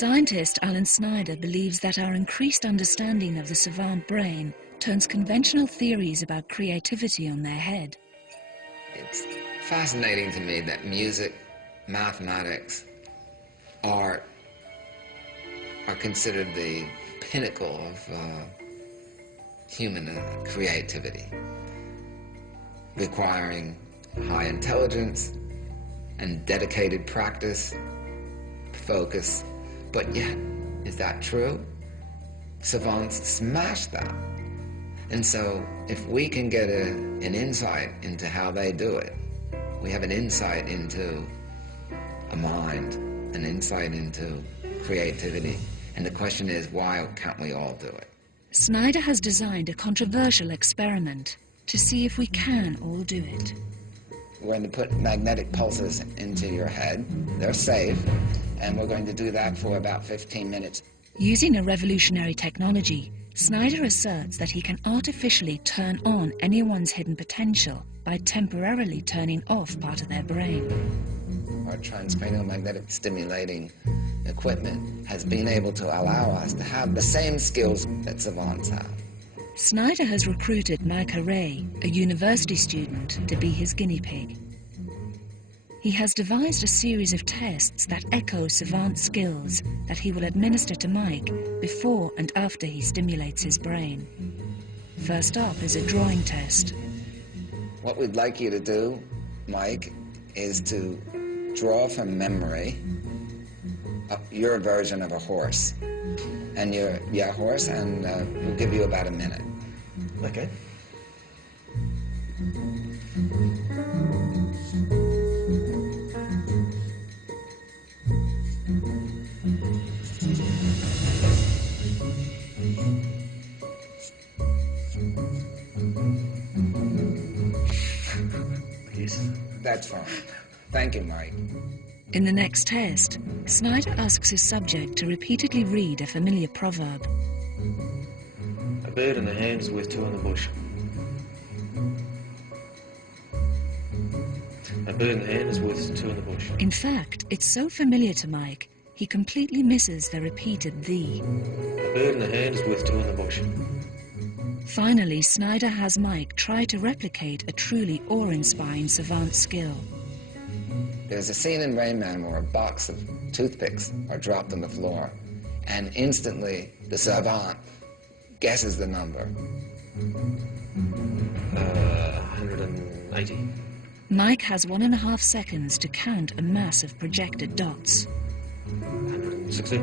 Scientist Alan Snyder believes that our increased understanding of the savant brain turns conventional theories about creativity on their head. It's fascinating to me that music, mathematics, art are considered the pinnacle of human creativity, requiring high intelligence and dedicated practice, focus. But yet, is that true? Savants smash that. And so, if we can get an insight into how they do it, we have an insight into a mind, an insight into creativity. And the question is, why can't we all do it? Snyder has designed a controversial experiment to see if we can all do it. We're going to put magnetic pulses into your head. They're safe, and we're going to do that for about 15 minutes. Using a revolutionary technology, Snyder asserts that he can artificially turn on anyone's hidden potential by temporarily turning off part of their brain. Our transcranial magnetic stimulating equipment has been able to allow us to have the same skills that savants have. Snyder has recruited Mike Ray, a university student, to be his guinea pig. He has devised a series of tests that echo savant skills that he will administer to Mike before and after he stimulates his brain. First up is a drawing test. What we'd like you to do, Mike, is to draw from memory your version of a horse. And horse, and we'll give you about a minute. Okay. Yes. That's fine. Thank you, Mike. In the next test, Snyder asks his subject to repeatedly read a familiar proverb. A bird in the hand is worth two in the bush. A bird in the hand is worth two in the bush. In fact, it's so familiar to Mike, he completely misses the repeated "the." A bird in the hand is worth two in the bush. Finally, Snyder has Mike try to replicate a truly awe-inspiring savant skill. There's a scene in Rain Man where a box of toothpicks are dropped on the floor, and instantly the savant guesses the number. 180. Mike has 1.5 seconds to count a mass of projected dots. 160.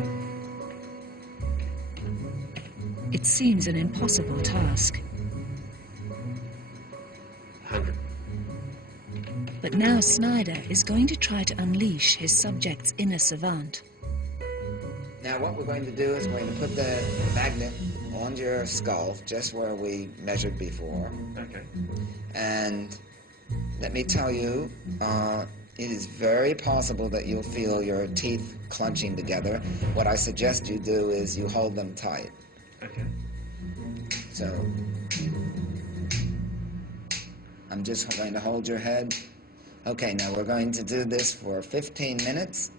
It seems an impossible task. 100. But now Snyder is going to try to unleash his subject's inner savant. Now what we're going to do is we're going to put the magnet on your skull, just where we measured before. Okay. And let me tell you, it is very possible that you'll feel your teeth clenching together. What I suggest you do is you hold them tight. Okay. So, I'm just going to hold your head. Okay, now we're going to do this for 15 minutes.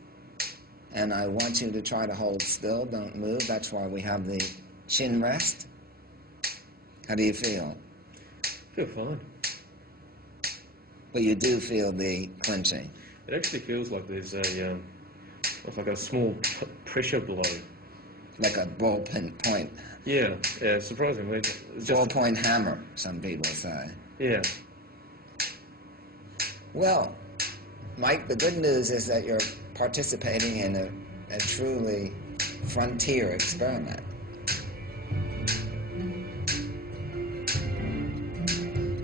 And I want you to try to hold still, don't move. That's why we have the chin rest. How do you feel? I feel fine. Well, you do feel the clenching. It actually feels like there's like a small pressure below. Like a ballpoint point. Yeah, surprisingly. Ballpoint hammer, some people say. Yeah. Well, Mike, the good news is that you're participating in a truly frontier experiment.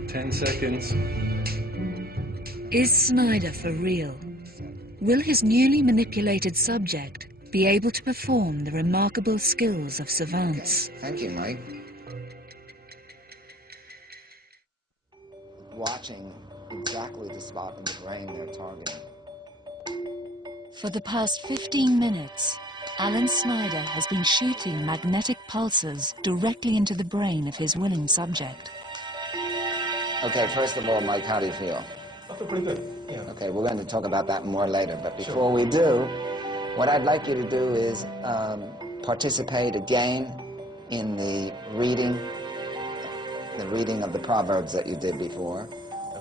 Ten seconds. Is Snyder for real? Will his newly manipulated subject be able to perform the remarkable skills of savants? Okay. Thank you, Mike. Watching exactly the spot in the brain they're targeting. For the past 15 minutes, Alan Snyder has been shooting magnetic pulses directly into the brain of his willing subject. Okay, first of all, Mike, how do you feel? I feel pretty good, yeah. Okay, we're going to talk about that more later, but before we do, What I'd like you to do is participate again in the reading of the Proverbs that you did before. A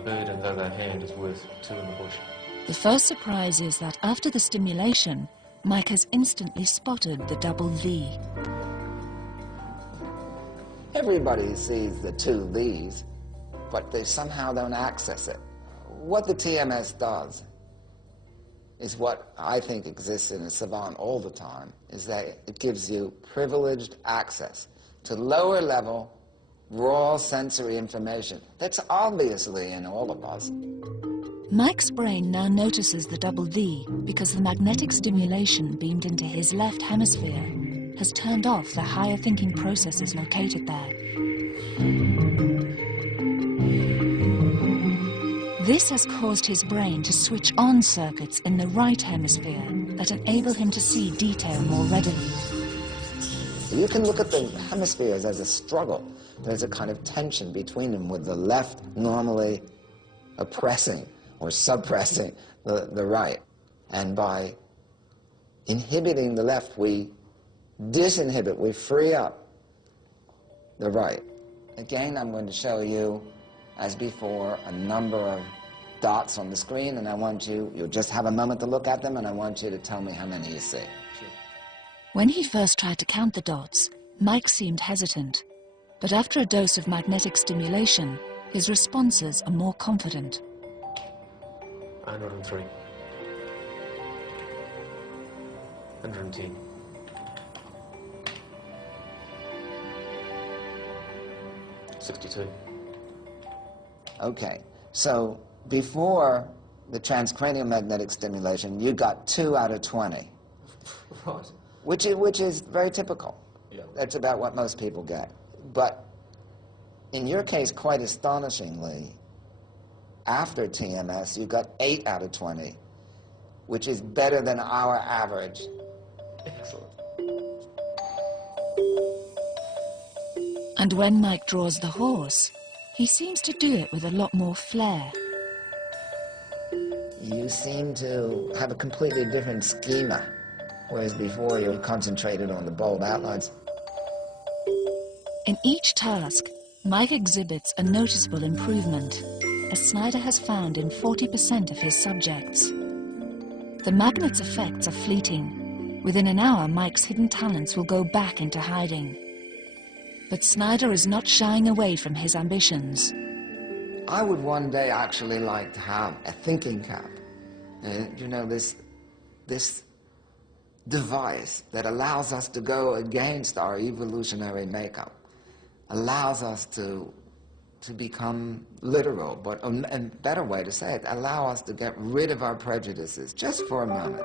bird in the other hand is worth two in the bush. The first surprise is that after the stimulation, Mike has instantly spotted the double "the." Everybody sees the two "these," but they somehow don't access it. What the TMS does is what I think exists in a savant all the time, is that it gives you privileged access to lower level, raw sensory information that's obviously in all of us. Mike's brain now notices the double "the" because the magnetic stimulation beamed into his left hemisphere has turned off the higher thinking processes located there. This has caused his brain to switch on circuits in the right hemisphere that enable him to see detail more readily. You can look at the hemispheres as a struggle. There's a kind of tension between them, with the left normally oppressing or suppressing the right. And by inhibiting the left, we disinhibit, we free up the right. Again, I'm going to show you, as before, a number of dots on the screen, and I want you'll just have a moment to look at them, and I want you to tell me how many you see. When he first tried to count the dots, Mike seemed hesitant. But after a dose of magnetic stimulation, his responses are more confident. 103. 110. 62. Okay, so before the transcranial magnetic stimulation, you got 2 out of 20. Right. Which is very typical. Yeah. That's about what most people get. But in your case, quite astonishingly, after TMS, you got 8 out of 20, which is better than our average. Excellent. And when Mike draws the horse, he seems to do it with a lot more flair. You seem to have a completely different schema, whereas before you concentrated on the bold outlines. In each task, Mike exhibits a noticeable improvement, as Snyder has found in 40% of his subjects. The magnet's effects are fleeting. Within an hour, Mike's hidden talents will go back into hiding. But Snyder is not shying away from his ambitions. I would one day actually like to have a thinking cap. You know, this device that allows us to go against our evolutionary makeup, allows us to become literal, but a better way to say it, allow us to get rid of our prejudices just for a moment.